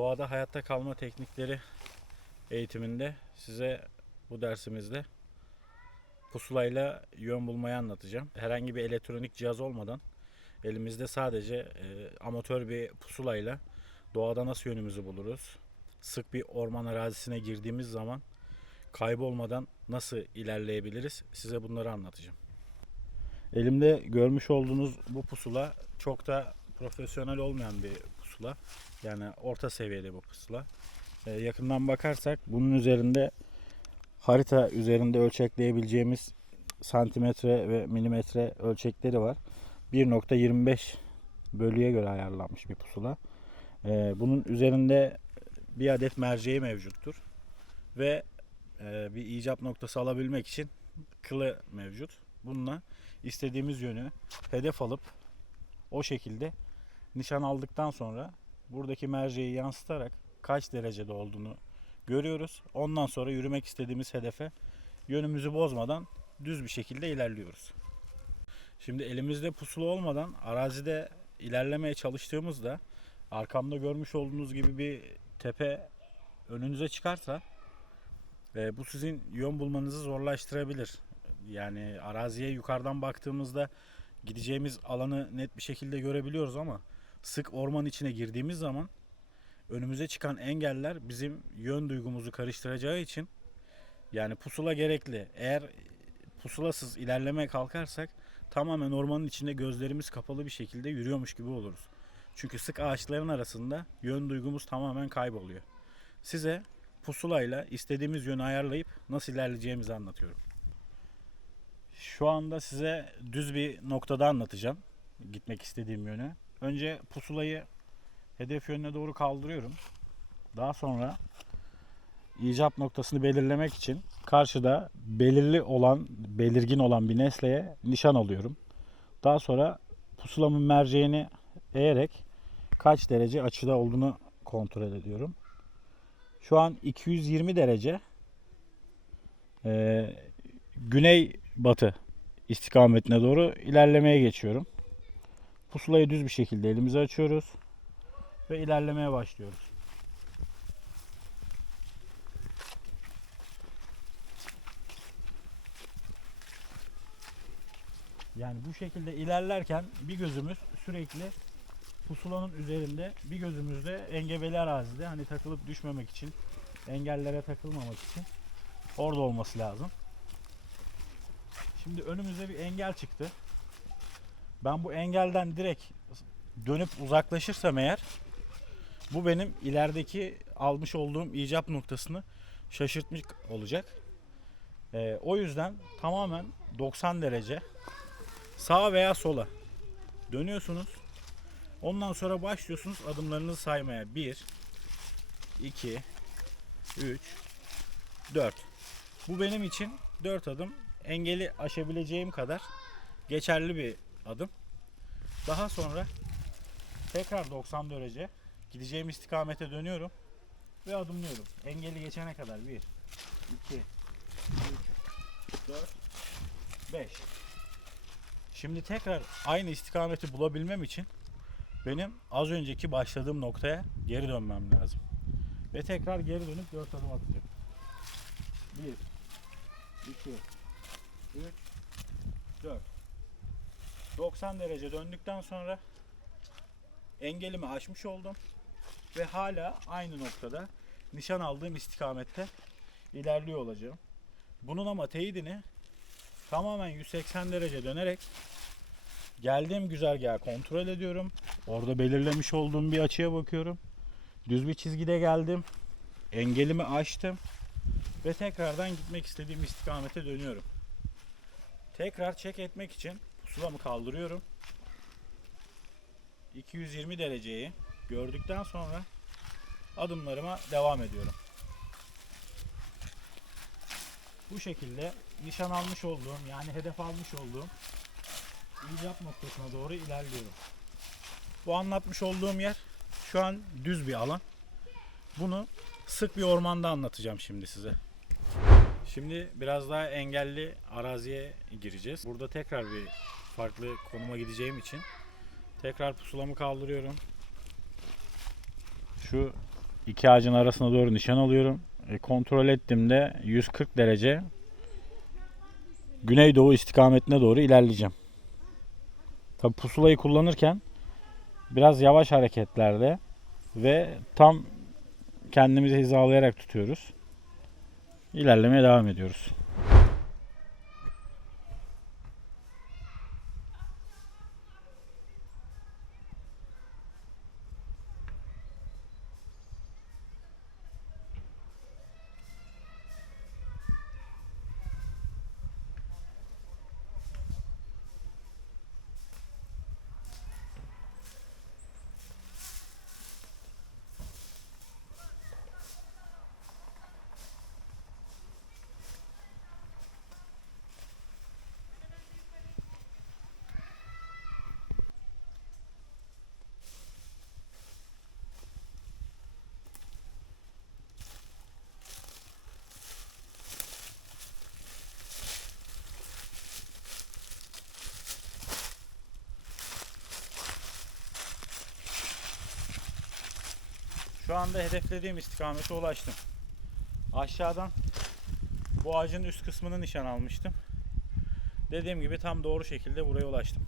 Doğada hayatta kalma teknikleri eğitiminde size bu dersimizde pusulayla yön bulmayı anlatacağım. Herhangi bir elektronik cihaz olmadan elimizde sadece e, amatör bir pusulayla doğada nasıl yönümüzü buluruz? Sık bir orman arazisine girdiğimiz zaman kaybolmadan nasıl ilerleyebiliriz? Size bunları anlatacağım. Elimde görmüş olduğunuz bu pusula çok da profesyonel olmayan bir pusula. Yani orta seviyede bu pusula. Ee, yakından bakarsak bunun üzerinde harita üzerinde ölçekleyebileceğimiz santimetre ve milimetre ölçekleri var. 1.25 bölüye göre ayarlanmış bir pusula. Ee, bunun üzerinde bir adet merceği mevcuttur. Ve e, bir icap noktası alabilmek için kılı mevcut. Bununla istediğimiz yönü hedef alıp o şekilde nişan aldıktan sonra buradaki merceği yansıtarak kaç derecede olduğunu görüyoruz. Ondan sonra yürümek istediğimiz hedefe yönümüzü bozmadan düz bir şekilde ilerliyoruz. Şimdi elimizde pusula olmadan arazide ilerlemeye çalıştığımızda arkamda görmüş olduğunuz gibi bir tepe önünüze çıkarsa e, bu sizin yön bulmanızı zorlaştırabilir. Yani araziye yukarıdan baktığımızda gideceğimiz alanı net bir şekilde görebiliyoruz ama sık orman içine girdiğimiz zaman önümüze çıkan engeller bizim yön duygumuzu karıştıracağı için yani pusula gerekli. Eğer pusulasız ilerlemeye kalkarsak tamamen ormanın içinde gözlerimiz kapalı bir şekilde yürüyormuş gibi oluruz. Çünkü sık ağaçların arasında yön duygumuz tamamen kayboluyor. Size pusulayla istediğimiz yönü ayarlayıp nasıl ilerleyeceğimizi anlatıyorum. Şu anda size düz bir noktada anlatacağım gitmek istediğim yönü. Önce pusulayı hedef yönüne doğru kaldırıyorum. Daha sonra icap noktasını belirlemek için karşıda belirli olan, belirgin olan bir nesneye nişan alıyorum. Daha sonra pusulamın merceğini eğerek kaç derece açıda olduğunu kontrol ediyorum. Şu an 220 derece eee, güney batı istikametine doğru ilerlemeye geçiyorum. Pusulayı düz bir şekilde elimize açıyoruz ve ilerlemeye başlıyoruz. Yani bu şekilde ilerlerken bir gözümüz sürekli pusulanın üzerinde, bir gözümüz de engebeli arazide hani takılıp düşmemek için, engellere takılmamak için orada olması lazım. Şimdi önümüze bir engel çıktı. Ben bu engelden direkt dönüp uzaklaşırsam eğer bu benim ilerideki almış olduğum icap noktasını şaşırtmış olacak. Ee, o yüzden tamamen 90 derece sağa veya sola dönüyorsunuz. Ondan sonra başlıyorsunuz adımlarınızı saymaya. 1 2 3 4 Bu benim için 4 adım engeli aşabileceğim kadar geçerli bir adım. Daha sonra tekrar 90 derece gideceğim istikamete dönüyorum ve adımlıyorum. Engeli geçene kadar 1 2 3 4 5 Şimdi tekrar aynı istikameti bulabilmem için benim az önceki başladığım noktaya geri dönmem lazım. Ve tekrar geri dönüp 4 adım atacağım. 1 2 3 4 90 derece döndükten sonra engelimi aşmış oldum ve hala aynı noktada nişan aldığım istikamette ilerliyor olacağım. Bunun ama teyidini tamamen 180 derece dönerek geldiğim güzergahı kontrol ediyorum. Orada belirlemiş olduğum bir açıya bakıyorum. Düz bir çizgide geldim. Engelimi aştım ve tekrardan gitmek istediğim istikamete dönüyorum. Tekrar çek etmek için pusulamı kaldırıyorum. 220 dereceyi gördükten sonra adımlarıma devam ediyorum. Bu şekilde nişan almış olduğum yani hedef almış olduğum icap noktasına doğru ilerliyorum. Bu anlatmış olduğum yer şu an düz bir alan. Bunu sık bir ormanda anlatacağım şimdi size. Şimdi biraz daha engelli araziye gireceğiz. Burada tekrar bir farklı konuma gideceğim için tekrar pusulamı kaldırıyorum. Şu iki ağacın arasına doğru nişan alıyorum. E, kontrol ettiğimde 140 derece güneydoğu istikametine doğru ilerleyeceğim. Tabi pusulayı kullanırken biraz yavaş hareketlerde ve tam kendimizi hizalayarak tutuyoruz. İlerlemeye devam ediyoruz. Şu anda hedeflediğim istikamete ulaştım. Aşağıdan bu ağacın üst kısmını nişan almıştım. Dediğim gibi tam doğru şekilde buraya ulaştım.